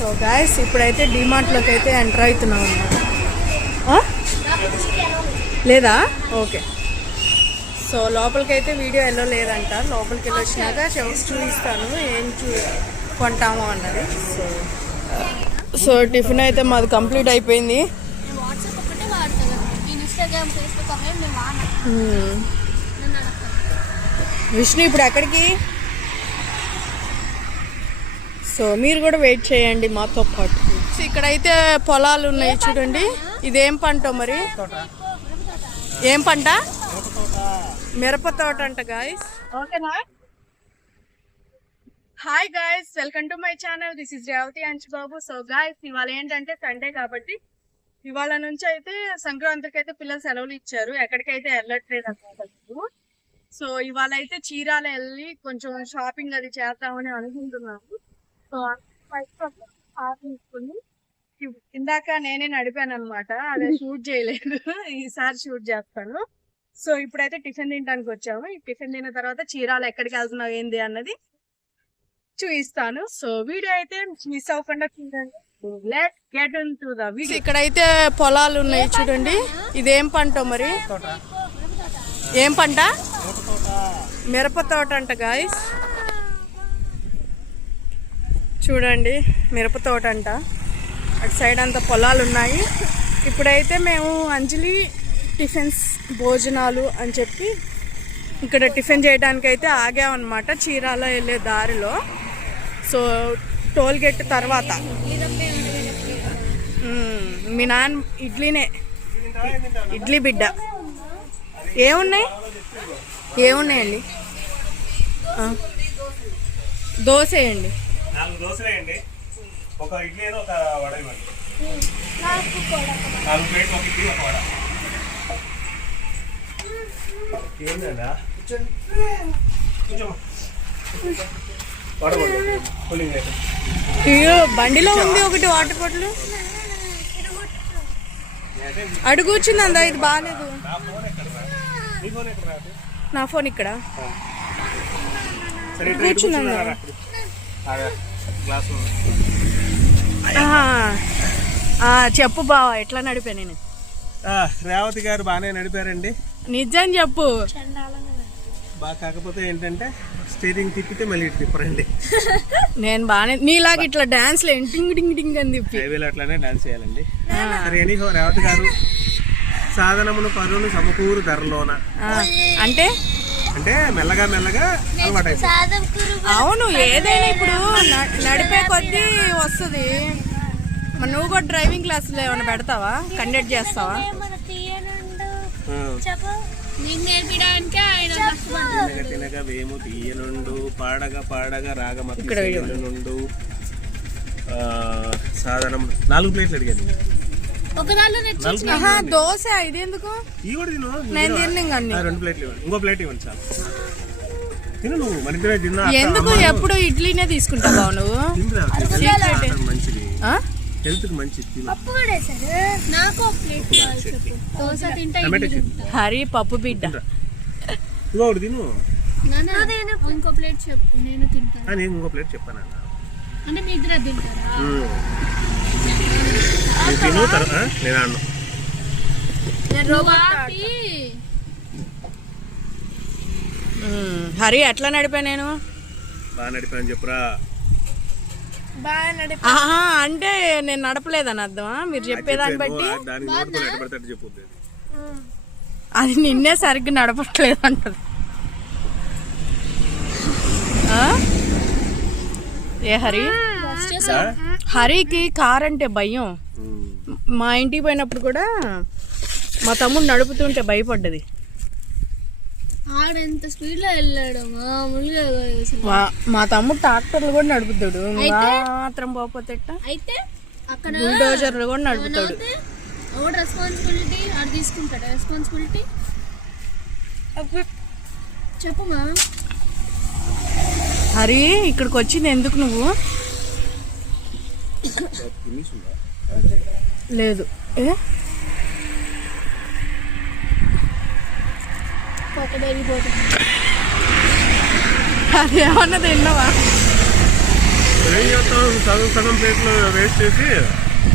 So guys ఇప్పుడైతే డిమార్ట్లోకి అయితే enter అవుతున్నాం అన్నమాట. ఆ? లేదా? ఓకే. సో లోపలికి అయితే వీడియో ఎల్లో లేదంట లోపలికి వెళ్ళి వచ్చినాక చూపిస్తాను. ఏం చూ కొంటాము అన్నది. సో సో టిఫిన్ అయితే మాది కంప్లీట్ అయిపోయింది. నేను వాట్సాప్ ఒకటే వాడతాను నేను ఇన్స్టాగ్రామ్ ఫేస్బుక్ అవేం నేను వాడను మ్మ్. నన్ను అడగతాను విష్ణు ఇప్పుడు ఎక్కడికి సో మీరు కూడా వెయిట్ చేయండి మాతో పాటు. సో ఇక్కడైతే పొలాలు ఉన్నాయి చూడండి. ఇదేం పంట మరి? ఏం పంట? మిరప తోట అంట గాయస్ ఓకేనా? Hi guys welcome to my channel this is Revathi అంచు బాబు సో గాయస్ ఇవాళ ఏంటంటే సండే కాబట్టి ఇవాళ నుంచి అయితే సంక్రాంతికి అయితే పిల్లలు సెలవులు ఇచ్చారు. ఎక్కడికైతే వెళ్ళట్లేదు అనమాట సో ఇవాళ అయితే చీరాల వెళ్ళి కొంచెం షాపింగ్ అది చేద్దామని అనుకుంటున్నాను సో తీసుకుని ఇందాక నేనే నడిపాను అనమాట అదే షూట్ చేయలేదు. ఈసారి షూట్ చేస్తాను. సో ఇప్పుడైతే టిఫిన్ తినడానికి వచ్చాము. ఈ టిఫిన్ తిన్న తర్వాత చీరాల ఎక్కడికి వెళ్తున్నావు ఏంది అన్నది చూపిస్తాను. సో వీడియో అయితే మిస్ అవ్వకుండా చూడండి. Let get into the video ఇక్కడైతే పొలాలు ఉన్నాయి చూడండి. ఇదేం పంట మరి? ఏం పంట? మిరప తోట అంట గాయస్ చూడండి మిరప తోట అంట అటు సైడ్ అంతా పొలాలు ఉన్నాయి ఇప్పుడైతే మేము అంజలి టిఫిన్స్ భోజనాలు అని చెప్పి ఇక్కడ టిఫిన్ చేయడానికి అయితే ఆగామన్నమాట. చీరాల వెళ్ళే దారిలో. సో టోల్ గేట్ తర్వాత మీ నాన్న ఇడ్లీనే. ఇడ్లీ బిడ్డ. ఏమున్నాయి? ఏమున్నాయండి? దోశ వేయండి. నాలుగు దోశలు వేయండి ఒక ఇడ్లీ ఒక వడ ఇవ్వండి. నాలుగు ప్లేట్లు ఒక ఇడ్లీ ఒక వడ. ఏంటండా అయితే అయ్యో బండిలో ఉంది ఒకటి వాటర్ బాటిల్. అడుగు కూర్చుంది అందా ఇది బాగాలేదు. నా ఫోన్ ఇక్కడ. సరే చెప్పు బావా ఎట్లా నడిపా నేను? రేవతి గారు బాగానే నడిపారండి. నిజం చెప్పు. బాగా కాకపోతే ఏంటంటే స్టీరింగ్ తిప్పితే మళ్ళీ తిప్పరండి. నేను బాగానే నీలాగా ఇట్లా డాన్స్లో అని తిప్పి. హైవేలో అట్లానే డాన్స్ చేయాలండి. సరే ఎనీహో రేవతి గారు సాధనమును పనులు సమకూరు ధరలోన. అంటే? అంటే మెల్లగా మెల్లగా అవును ఏదైనా ఇప్పుడు నడిపే కొద్దీ వస్తుంది. మరి నువ్వు కూడా డ్రైవింగ్ క్లాసులు ఏమైనా పెడతావా? కండక్ట్ చేస్తావా? తీయనుండు. తినగ వేము తీయనుండు పాడగా పాడగా ఇక్కడ వీడియో. నుండు సాధనం నాలుగు ప్లేట్లు అడిగాను. దోశ ఇదెందుకు ఈ కూడా తిను నేను తిన్ను అన్ని. ఆ, రెండు ప్లేట్లు ఇవ్వండి. ఇంకో ప్లేట్ ఇవ్వండి చాలు. తిను నువ్వు మన ఇద్దరే తిన్నా ఎందుకు? ఎప్పుడు ఇడ్లీనే తీసుకుంటావా నువ్వు? మంచిది. ఆ? హెల్త్కి మంచిది హరి పప్పు బిడ్డ. తిను. ఇంకో ప్లేట్ చెప్పు నేను తింటాను నేను ఇంకో ప్లేట్ చెప్పాను అంటే మీ ఇద్దరు తింటారా? తిను తర్వాత నేను అన్ను హరి ఎట్లా నడిపా నేను? బాగా నడిపాను చెప్పురా. ఆహా అంటే నేను నడపలేదని అర్థమా? మీరు చెప్పేదాన్ని బట్టి. అది నిన్నే సరిగ్గా నడపట్లేదు అంటది. ఆ? ఏ హరి? హరికి కార్ అంటే భయం. మా ఇంటికి పోయినప్పుడు కూడా మా తమ్ముడు నడుపుతుంటే భయపడ్డది. స్పీడ్లో వెళ్ళాడు మామూలుగా. మా తమ్ముడు ట్రాక్టర్లు కూడా నడుపుతాడు. మాత్రం ఎట్టా? అయితే అక్కడ బుల్డోజర్లు కూడా నడుపుతాడు. ఎవడు రెస్పాన్సిబిలిటీ ఆడు తీసుకుంటాడు. రెస్పాన్సిబిలిటీ చెప్పుమా హరి ఇక్కడికి వచ్చింది ఎందుకు నువ్వు? లేదు. అది ఏమన్నా తిన్నావా? ఏం చేస్తాం సగం సగం ప్లేట్లో వేస్ట్ చేసి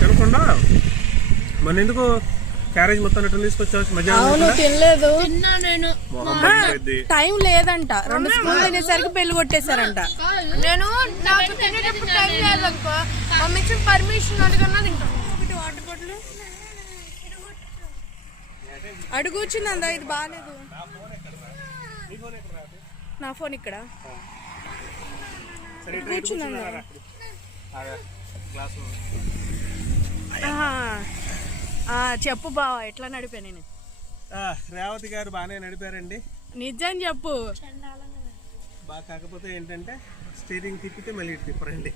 తినకుండా? మన ఎందుకు క్యారేజ్ మొత్తం రిటర్న్ తీసుకొచ్చావు అవును? తినలేదు. తిన్నా నేను. టైం లేదంట. రెండు స్పూన్లు తినేసరికి పెళ్ళి కొట్టేశారంట. నేను నాకు తినేటప్పుడు టైం లేదనుకో మమ్మీ ఇచ్చిన పర్మిషన్ అడగన్నా తింటాను వాటర్ బాటిల్. అడుగు వచ్చిందందా? ఇది బాగాలేదు. నా ఫోన్ ఇక్కడ. గ్లాసు. చెప్పు బావా ఎట్లా నడిపా నేను? రేవతి గారు బాగానే నడిపారండి. నిజం చెప్పు. బాగా కాకపోతే ఏంటంటే స్టీరింగ్ తిప్పితే మళ్ళీ ఇటు తిప్పరండి.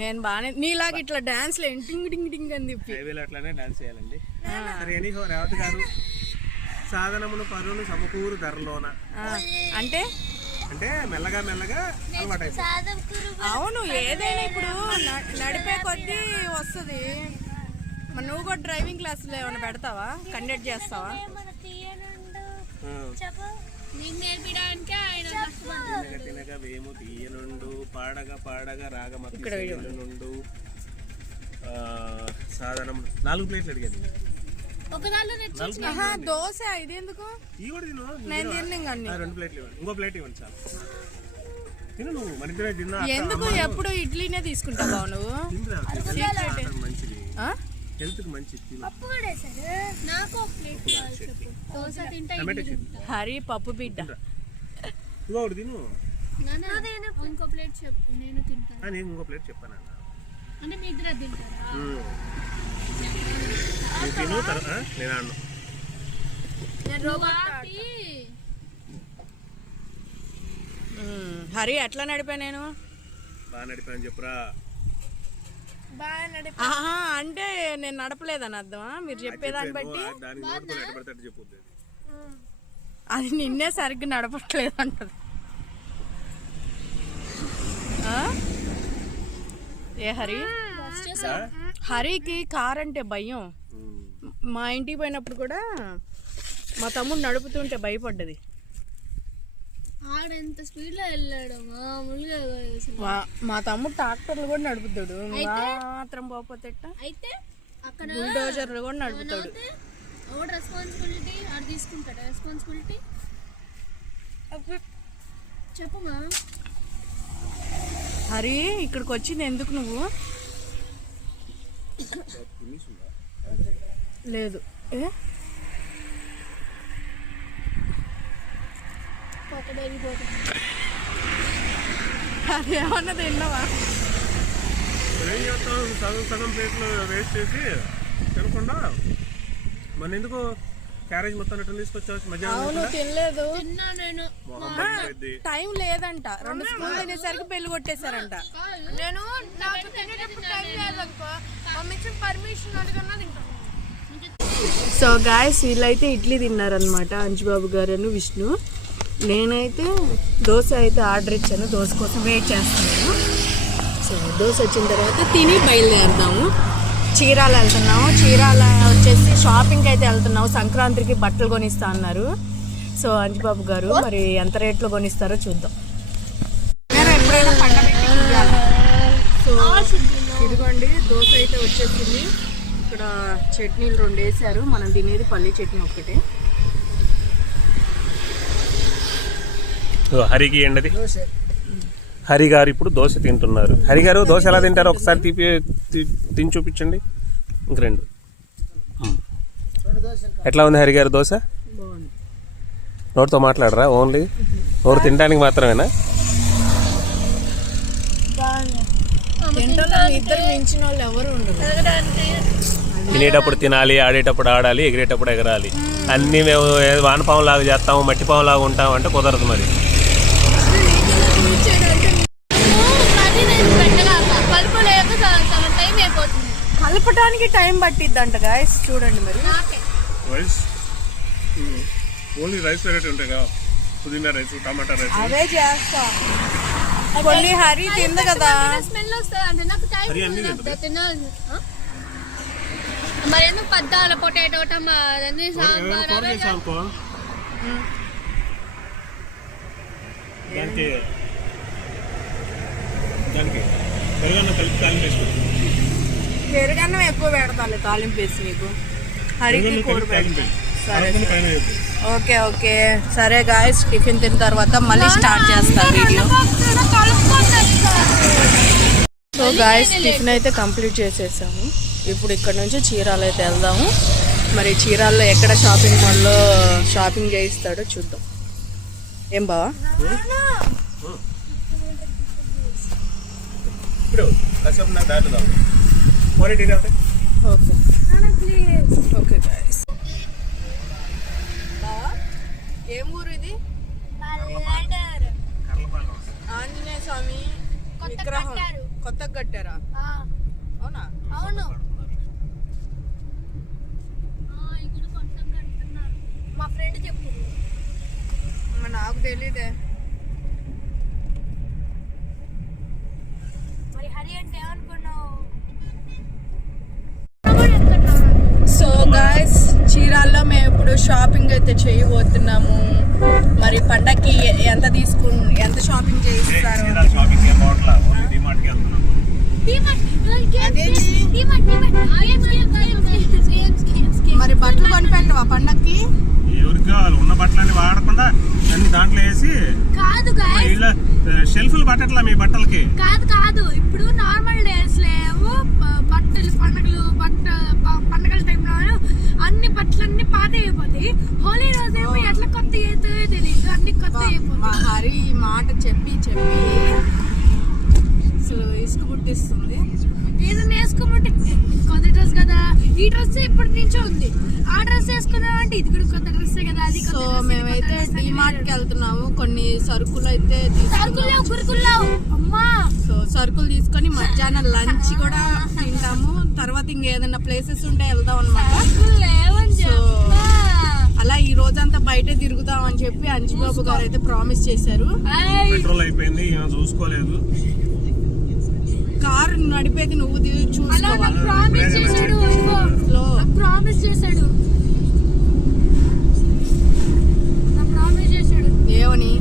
నేను బాగానే నీలాగా ఇట్లా డాన్స్లో టింగ్ టింగ్ టింగ్ అని తిప్పి. హైవేలో అట్లానే డాన్స్ చేయాలండి. సరే ఎనీహో రేవతి గారు సాధనమును పరులు సమకూరు ధరలోన. అంటే? అంటే మెల్లగా మెల్లగా అలవాటు. అవును ఏదైనా ఇప్పుడు నడిపే కొద్దీ వస్తుంది. మరి నువ్వు కూడా డ్రైవింగ్ క్లాసులో ఏమైనా పెడతావా? కండక్ట్ చేస్తావా? తినగ వేము తీయనుండు పాడగా పాడగా నుండు నాలుగు ప్లేట్లు అడిగాను. దోశ ఇదెందుకు ఈ కూడా తిను. నేను తిన్నాం కానీ ఆ, రెండు ప్లేట్లు ఇవ్వండి. ఇంకో ప్లేట్ ఇవ్వండి చాలు. తిను నువ్వు. మన ఇద్దరే తిన్నా ఎందుకు ఎప్పుడు ఇడ్లీనే తీసుకుంటావా నువ్వు? మంచిది. ఆ? హెల్త్కి మంచిది హరి పప్పు బిడ్డ. ఇంకో ఒకటి తిను. ఇంకో ప్లేట్ చెప్పు నేను తింటాను నేను ఇంకో ప్లేట్ చెప్పాను అన్న. అంటే మీ ఇద్దరు తింటారా? ఉమ్. నువ్వు తిను తర్వాత నేను అన్ను. వాటి ఉమ్, హరి ఎట్లా నడిపా నేను? బాగా నడిపాను చెప్పురా. అంటే నేను నడపలేదని అర్థమా? మీరు చెప్పేదాన్ని బట్టి. అది. నిన్నే సరిగ్గా నడపట్లేదు అంటది? ఏ హరి? హరికి కార్ అంటే భయం. మా ఇంటికి పోయినప్పుడు కూడా మా తమ్ముడు నడుపుతుంటే భయపడ్డది. ఆడ ఎంత స్పీడ్లో వెళ్ళాడు మామూలుగా. మా- మా తమ్ముడు ట్రాక్టర్లు కూడా నడుపుతాడు. మాత్రం పోకపోతే? అయితే అక్కడ బుల్డోజర్లు కూడా నడుపుతాడు. ఎవడు రెస్పాన్సిబిలిటీ ఆడు తీసుకుంటాడు రెస్పాన్సిబిలిటీ చెప్పమా హరి ఇక్కడికి వచ్చింది ఎందుకు నువ్వు? లేదు. ఏ? ఒక బేబీ పోతుంది అది ఏమన్నా తిన్నావా? ఏం చేస్తాం సగం సగం ప్లేట్లో వేస్ట్ చేసి తినకుండా? మన ఎందుకు క్యారేజ్ మొత్తం రిటర్న్ తీసుకొచ్చావు? మధ్యాహ్నం అవును తినలేదు. తిన్నా నేను. మొహం. టైం లేదంట. రెండు తినేసరికి పెళ్ళి కొట్టేశారంట. నేను నాకు తినేటప్పుడు టైం లేదనుకో మమ్మీ ఇచ్చిన పర్మిషన్ అడగన్నా తింటాను సో గాయస్ వీళ్ళైతే ఇడ్లీ తిన్నారనమాట అంజుబాబు గారు విష్ణు. నేనైతే దోశ అయితే ఆర్డర్ ఇచ్చాను. దోశ కోసం వెయిట్ చేస్తున్నాను. సో దోశ వచ్చిన తర్వాత తిని బయలుదేరుదాము. చీరాల వెళ్తున్నాము. చీరాల వచ్చేసి షాపింగ్కి అయితే వెళ్తున్నాము. సంక్రాంతికి బట్టలు కొనిస్తా అన్నారు. సో అంజుబాబు గారు మరి ఎంత రేట్లో కొనిస్తారో చూద్దాం. ఎప్పుడైనా సో ఇదిగోండి దోశ అయితే వచ్చేసింది. ఇక్కడ చట్నీలు రెండు వేసారు మనం తినేది పల్లి చట్నీ ఒక్కటే. హరికి ఏంటది హరి గారు ఇప్పుడు దోశ తింటున్నారు. హరి గారు దోశ ఎలా తింటారు? ఒకసారి తీపి తి- తిని చూపించండి. ఇంక రెండు. ఎట్లా ఉంది హరి గారు దోశ? నోటితో మాట్లాడరా? ఓన్లీ? నోరు తినడానికి మాత్రమేనా? తినేటప్పుడు తినాలి ఆడేటప్పుడు ఆడాలి ఎగిరేటప్పుడు ఎగరాలి. అన్నీ మేము ఏ లాగా చేస్తాము మట్టి లాగా ఉంటాము అంటే కుదరదు మరి. కర్రీ నేను పెట్టగా కలుపు లేక సగం టైం అయిపోతుంది కలపడానికి టైం పట్టిద్దంట గాయస్ చూడండి మరి. రైస్ ఓన్లీ రైస్ వెరైటీ ఉంటాయి కదా. పుదీనా రైస్ టమాటా రైస్ అవే చేస్తా. కొన్ని హరి తింది కదా. స్మెల్ వస్తుంది అంటే నాకు టైం? తినాలి? మరి ఎందుకు పద్దాల పొటాటో టమా అన్ని సాంబార్? కూర అవే చేసాం అనుకో దానికి పెరుగన్న కలిపి తాలింపు వేసుకో పెరుగన్నం ఎక్కువ పెడతాను తాలింపు వేసి నీకు. హరికి కూర. సరే. Okay okay. సరే గాయస్ టిఫిన్ తిన్న తర్వాత మళ్ళీ స్టార్ట్ చేస్తా వీడియో సో గాయస్ టిఫిన్ అయితే కంప్లీట్ చేసేసాము. ఇప్పుడు ఇక్కడ నుంచి చీరాలు అయితే వెళ్దాము. మరి చీరాల్లో ఎక్కడ షాపింగ్ మాల్లో షాపింగ్ చేయిస్తాడో చూద్దాం. ఏం బావా? ఇప్పుడు కాసేపు తాగు. పోనీ టీ తాగుతా? ఓకే. ఓకే గాయస్ ఏం ఊరు ఇది? ఆంజనేయ స్వామి విగ్రహం. కొత్తగా కట్టారా అవునా? అవును. మా ఫ్రెండ్ చెప్పు. నాకు తెలీదే మరి హరి అంటే ఏమనుకున్నావు సో గాయస్ చీరాల్లో మేము ఇప్పుడు షాపింగ్ అయితే చేయబోతున్నాము మరి పండక్కి ఎంత తీసుకు ఎంత షాపింగ్ చేయిస్తారు చీరాల షాపింగ్ ఏం పోవట్లా. ఓన్లీ డిమార్ట్కి వెళ్తున్నాము. మరి బట్టలు కొనిపెట్టవా పండక్కి ఎవరికి కావాలి ఉన్న బట్టలన్నీ వాడకుండా అన్ని దాంట్లో వేసి కాదు. ఇళ్ళ షెల్ఫ్లు పట్టట్లా మీ బట్టలకి? కాదు కాదు. ఇప్పుడు నార్మల్ డేస్ లేవు బట్టలు పండుగలు బట్ట పండుగల టైంలో అన్ని బట్టలన్నీ పాత అయిపోతాయి. హోలీ రోజేమో ఎట్లా కొత్త అవుతాయో తెలియదు అన్ని కొత్త అయిపోతాయి. హరి ఈ మాట చెప్పి చెప్పి అసలు ఇసుక పుట్టిస్తుంది ఏదైనా వేసుకోమంటే కొత్త డ్రెస్ కదా. ఈ డ్రెస్ ఇప్పటి నుంచో ఉంది. ఆ డ్రెస్ వేసుకుందాం అంటే ఇది కూడా కొత్త డ్రెస్ కదా అది సో మేమైతే డిమార్ట్కి వెళ్తున్నాము కొన్ని సరుకులు అయితే సరుకులు లేవు అమ్మా! సో సరుకులు తీసుకొని మధ్యాహ్నం లంచ్ కూడా తింటాము. తర్వాత ఇంకేదైనా ప్లేసెస్ ఉంటే వెళ్దాం అనమాట సరుకులు లేవని సో అలా ఈ రోజంతా బయటే తిరుగుదాం అని చెప్పి అంజుబాబు గారు అయితే ప్రామిస్ చేశారు. పెట్రోల్ అయిపోయింది చూసుకోలేదు. నడిపేది నువ్వు ప్రామిస్ చేశాడు ప్రామిస్ చేశాడు. ఏమని?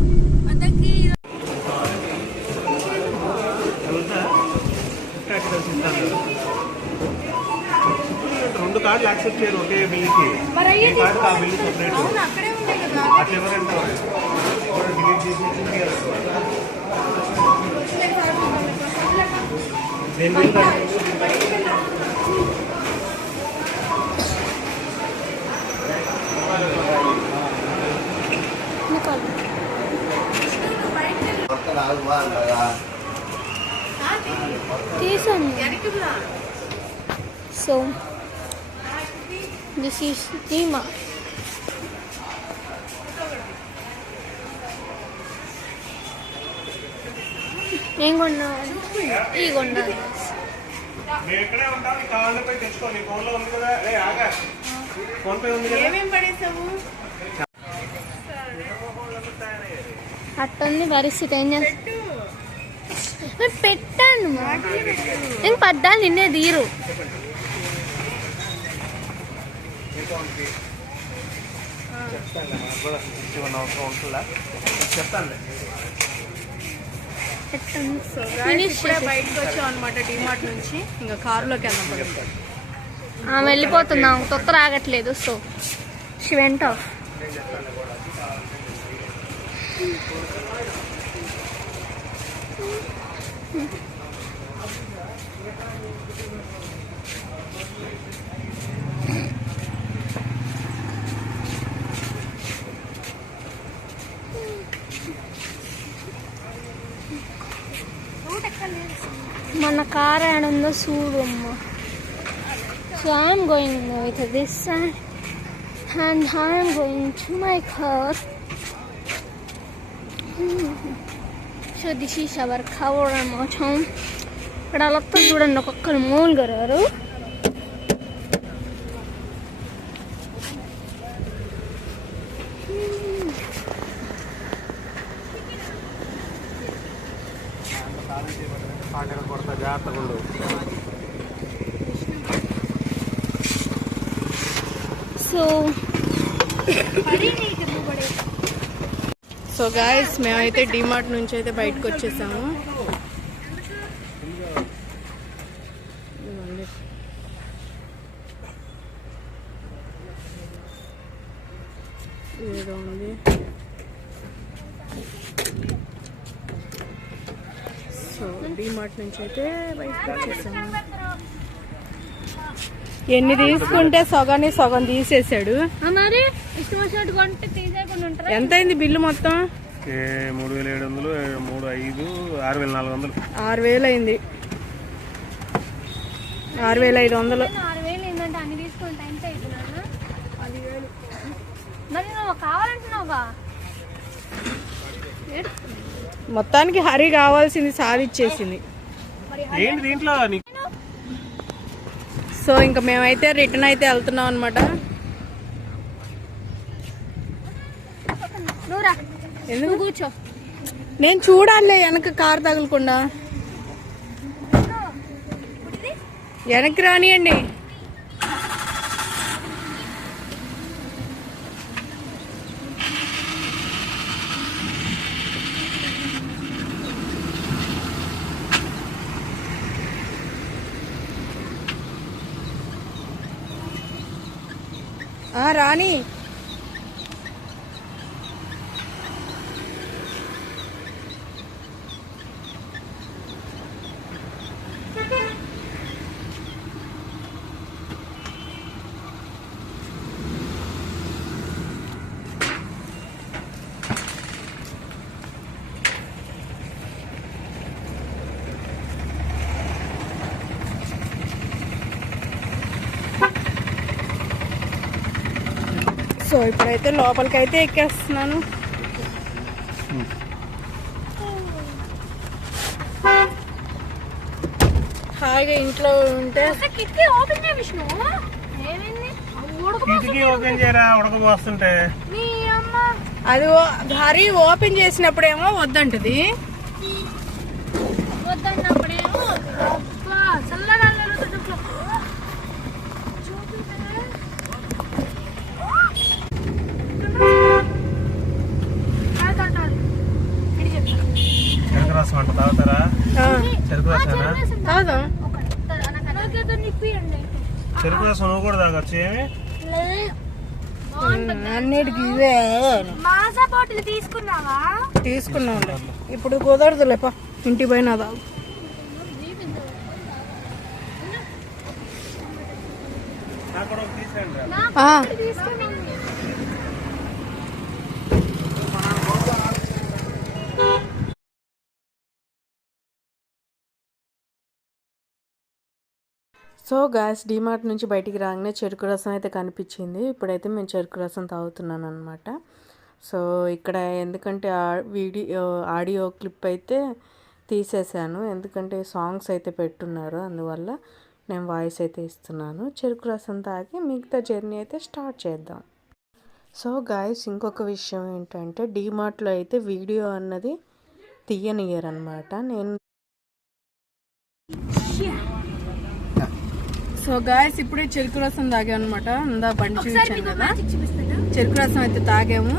అతనికి రెండు కార్డులు యాక్సెప్ట్ చేయరు ఒకే కార్డు ఆ బిల్లు సపరేట్. అట్లా ఎవరంటే డిలీట్ చేసి ఇంటికి వెళ్ళిపోవాలి. నేను బిల్ కట్టాను. తీసాను సో దిస్ ఈస్ ధీమా ఏం కొన్నా ఈ కొన్నాను నేను ఇక్కడే ఉంటాను నీ కావాలంటే పోయి తెచ్చుకో నీ ఫోన్లో ఉంది కదా. ఏ ఆగా ఫోన్ పే ఉంది కదా. ఏమేం పడేసాము అట్టుంది పరిస్థితి ఏం చేస్తా? పెట్టాను. నేను పడ్డాను నిన్నే తీరు. చెప్తాను సో ఇప్పుడే. బయటకు వచ్చాం అనమాట డిమార్ట్ నుంచి. ఇంకా కారులోకి పదండి. ఆమె వెళ్ళిపోతుంది ఆమె తొత్తర ఆగట్లేదు so. She went off మన కార్ ఆడుందో చూడు అమ్మ So I'm going with this side and I'm going to my car. So this is our cover అనమాట ఇక్కడ అలా చూడండి ఒక్కొక్కరు మూలు గారు కొడతా జాగ్రత్తగా ఉండు. సో సో గాయస్ మేమైతే డిమార్ట్ నుంచి అయితే బయటకు వచ్చేసాము ఏదో ఉంది సో డిమార్ట్ నుంచి అయితే బయటకు వచ్చేసాము ఎన్ని తీసుకుంటే సగాన్ని సగం తీసేసాడు. ఎంత అయింది బిల్లు మొత్తం? ఏ మూడు వేల ఏడు వందలు మూడు ఐదు ఆరు వేల నాలుగు వందలు. ఆరు వేలు అయింది ఆరు వేల ఐదు వందలు. ఆరు వేలు ఏంటంటే అన్ని తీసుకుంటే ఎంత అవుతున్నాను పదివేలు మరి నువ్వు కావాలంటున్నావుగా మొత్తానికి హరి కావాల్సింది సాధించేసింది ఏంటి దీంట్లో నీకు? సో ఇంకా మేమైతే రిటర్న్ అయితే వెళ్తున్నాం అనమాట ఎందుకు? కూర్చో. నేను చూడాలే వెనక కార్ తగలకుండా. వెనక్కి రానియండి. ఆ, రాని సో ఇప్పుడైతే లోపలికైతే ఎక్కేస్తున్నాను. హాయిగా ఇంట్లో ఉంటే కిటికీ ఓపెన్ చేయ విష్ణు. ఏమైంది? ఉడకపో కిటికీ ఓపెన్ చేయరా? ఉడకపోస్తుంటే నీ అమ్మ. అది హరి ఓపెన్ చేసినప్పుడేమో వద్దంటది వద్దన్నప్పుడేమో అబ్బా చల్లగా జరుగుతుంటే చెరుకు రసం అంట తాగుతారా ఆ, చెరుకు రసమేనా తాగుదాం చెరుకు రసం నువ్వు కూడా తాగొచ్చు ఏమి? అన్నిటికి ఇవే. మాసా బాటిల్ తీసుకున్నావా? తీసుకున్నాంలే. ఇప్పుడు కుదరదులే పా. ఇంటి పైన తాగు కూడా ఒకటి తీసేయండి రా. ఆ, తీసుకున్నాను సో గ్యాస్ డిమార్ట్ నుంచి బయటికి రాగానే చెరుకు రసం అయితే కనిపించింది. ఇప్పుడైతే మేము చెరుకు రసం తాగుతున్నాను అనమాట సో ఇక్కడ ఎందుకంటే వీడియో ఆడియో క్లిప్ అయితే తీసేశాను. ఎందుకంటే సాంగ్స్ అయితే పెట్టున్నారు. అందువల్ల నేను వాయిస్ అయితే ఇస్తున్నాను. చెరుకు రసం తాగి మిగతా జర్నీ అయితే స్టార్ట్ చేద్దాం. సో గాయస్ ఇంకొక విషయం ఏంటంటే డీమార్ట్లో అయితే వీడియో అన్నది తీయనియర్ అనమాట నేను సో గాయస్ ఇప్పుడే చెరుకు రసం తాగాం అనమాట ఇందా బండి చూపించాను కదా. చెరుకు రసం అయితే తాగాము.